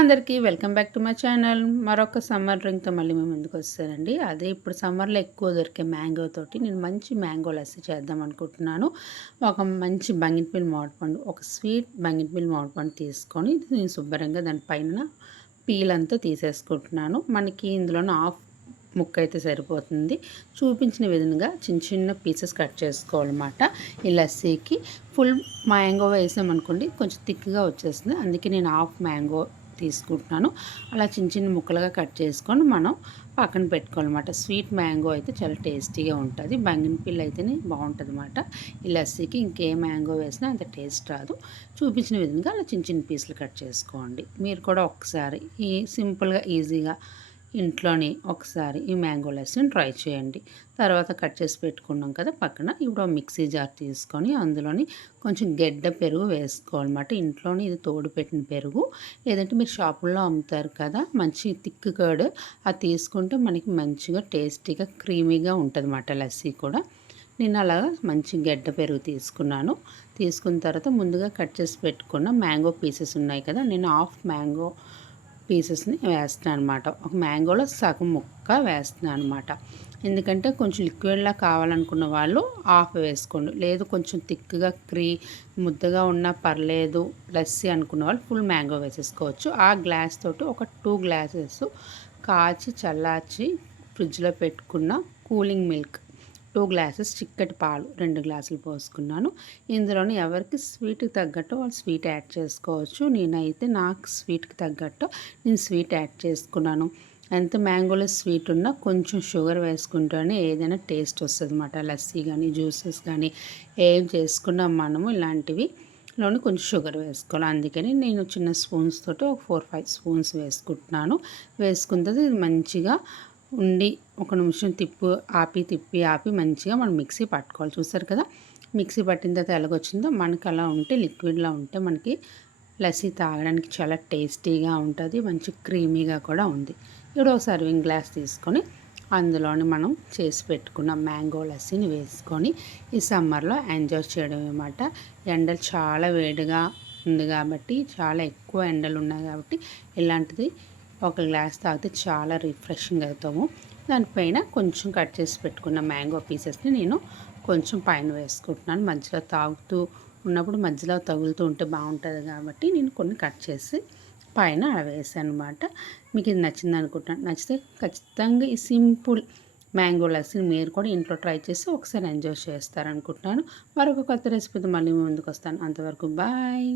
Hello అందరికీ welcome back to my channel. మరొక summer డ్రింక్తో మళ్ళీ మేము ముందుకు వస్తానండి. అదే ఇప్పుడు సమ్మర్లో ఎక్కువ దొరికే మ్యాంగో తోటి నేను మంచి మ్యాంగో లస్సీ చేద్దాం అనుకుంటున్నాను. ఒక మంచి బంగినపల్లి మామిడిపండు, ఒక స్వీట్ బంగినపల్లి మామిడిపండు తీసుకొని నేను శుభ్రంగా దానిపైన పీల్ అంతా తీసేసుకుంటున్నాను. మనకి ఇందులోనే హాఫ్ ముక్క అయితే సరిపోతుంది. చూపించిన విధంగా చిన్న చిన్న పీసెస్ కట్ చేసుకోవాలన్నమాట. ఈ లస్సీకి ఫుల్ మ్యాంగో వేసామనుకోండి కొంచెం థిక్గా వచ్చేస్తుంది. అందుకే నేను హాఫ్ మ్యాంగో తీసుకుంటున్నాను. అలా చిన్న చిన్న ముక్కలుగా కట్ చేసుకొని మనం పక్కన పెట్టుకోవాలన్నమాట. స్వీట్ మ్యాంగో అయితే చాలా టేస్టీగా ఉంటుంది. బంగినపల్లి అయితేనే బాగుంటుంది అన్నమాట. ఈ లస్సీకి ఇంకే మ్యాంగో వేసినా అంత టేస్ట్ రాదు. చూపించిన విధంగా అలా చిన్న చిన్న పీసులు కట్ చేసుకోండి. మీరు కూడా ఒకసారి ఈ సింపుల్గా ఈజీగా ఇంట్లోనే ఒకసారి ఈ మ్యాంగో లస్సీని ట్రై చేయండి. తర్వాత కట్ చేసి పెట్టుకున్నాం కదా పక్కన. ఇప్పుడు మిక్సీ జార్ తీసుకొని అందులోని కొంచెం గెడ్డ పెరుగు వేసుకోవాలన్నమాట. ఇంట్లోనే ఇది తోడు పెట్టిన పెరుగు, లేదంటే మీరు షాపుల్లో అమ్ముతారు కదా మంచి థిక్ కర్డ్, అది తీసుకుంటే మనకి మంచిగా టేస్టీగా క్రీమీగా ఉంటుంది అన్నమాట లస్సీ కూడా. నేను అలాగా మంచి గెడ్డ పెరుగు తీసుకున్నాను. తీసుకున్న తర్వాత ముందుగా కట్ చేసి పెట్టుకున్న మ్యాంగో పీసెస్ ఉన్నాయి కదా, నేను హాఫ్ మ్యాంగో పీసెస్ని వేస్తున్నాను అనమాట. ఒక మ్యాంగోలో సగం ముక్క వేస్తున్నాను అనమాట. ఎందుకంటే కొంచెం లిక్విడ్లా కావాలనుకున్న వాళ్ళు హాఫ్ వేసుకోండి, లేదు కొంచెం థిక్గా ముద్దగా ఉన్నా పర్లేదు లస్సీ అనుకున్న వాళ్ళు ఫుల్ మ్యాంగో వేసేసుకోవచ్చు. ఆ గ్లాస్ తోటి ఒక 2 గ్లాసెస్ కాచి చల్లార్చి ఫ్రిడ్జ్లో పెట్టుకున్న కూలింగ్ మిల్క్ 2 గ్లాసెస్, చిక్కటి పాలు 2 గ్లాసులు పోసుకున్నాను. ఇందులోని ఎవరికి స్వీట్కి తగ్గట్టు వాళ్ళు స్వీట్ యాడ్ చేసుకోవచ్చు. నేనైతే నాకు స్వీట్కి తగ్గట్టు నేను స్వీట్ యాడ్ చేసుకున్నాను. ఎంత మ్యాంగోలో స్వీట్ ఉన్నా కొంచెం షుగర్ వేసుకుంటేనే ఏదైనా టేస్ట్ వస్తుంది అన్నమాట. లస్సీ కానీ జ్యూసెస్ కానీ ఏం చేసుకున్నా మనము ఇలాంటివి లోని కొంచెం షుగర్ వేసుకోవాలి. అందుకని నేను చిన్న స్పూన్స్ తోటి ఒక 4-5 స్పూన్స్ వేసుకుంటున్నాను. వేసుకున్న తర్వాత ఇది మంచిగా ఉండి ఒక నిమిషం తిప్పి ఆపి మంచిగా మనం మిక్సీ పట్టుకోవాలి. చూసారు కదా, మిక్సీ పట్టిన తర్వాత ఎలాగొచ్చిందో. మనకి అలా ఉంటే లిక్విడ్లా ఉంటే మనకి లస్సీ తాగడానికి చాలా టేస్టీగా ఉంటుంది, మంచి క్రీమీగా కూడా ఉంది. ఇప్పుడు ఒక సర్వింగ్ గ్లాస్ తీసుకొని అందులోని మనం చేసి పెట్టుకున్న మ్యాంగో లస్సీని వేసుకొని ఈ సమ్మర్లో ఎంజాయ్ చేయడం అన్నమాట. ఎండలు చాలా వేడిగా ఉంది కాబట్టి, చాలా ఎక్కువ ఎండలు ఉన్నాయి కాబట్టి ఇలాంటిది ఒక గ్లాస్ తాగితే చాలా రిఫ్రెషింగ్ అవుతాము. దానిపైన కొంచెం కట్ చేసి పెట్టుకున్న మ్యాంగో పీసెస్ని నేను కొంచెం పైన వేసుకుంటున్నాను. మధ్యలో తాగుతూ ఉన్నప్పుడు మధ్యలో తగులుతూ ఉంటే బాగుంటుంది కాబట్టి నేను కొన్ని కట్ చేసి పైన వేసాను అనమాట. మీకు ఇది నచ్చింది అనుకుంటున్నాను. నచ్చితే ఖచ్చితంగా ఈ సింపుల్ మ్యాంగో లస్సీని మీరు కూడా ఇంట్లో ట్రై చేసి ఒకసారి ఎంజాయ్ చేస్తారనుకుంటున్నాను. మరొక కొత్త రెసిపీతో మళ్ళీ ముందుకు వస్తాను. అంతవరకు బాయ్.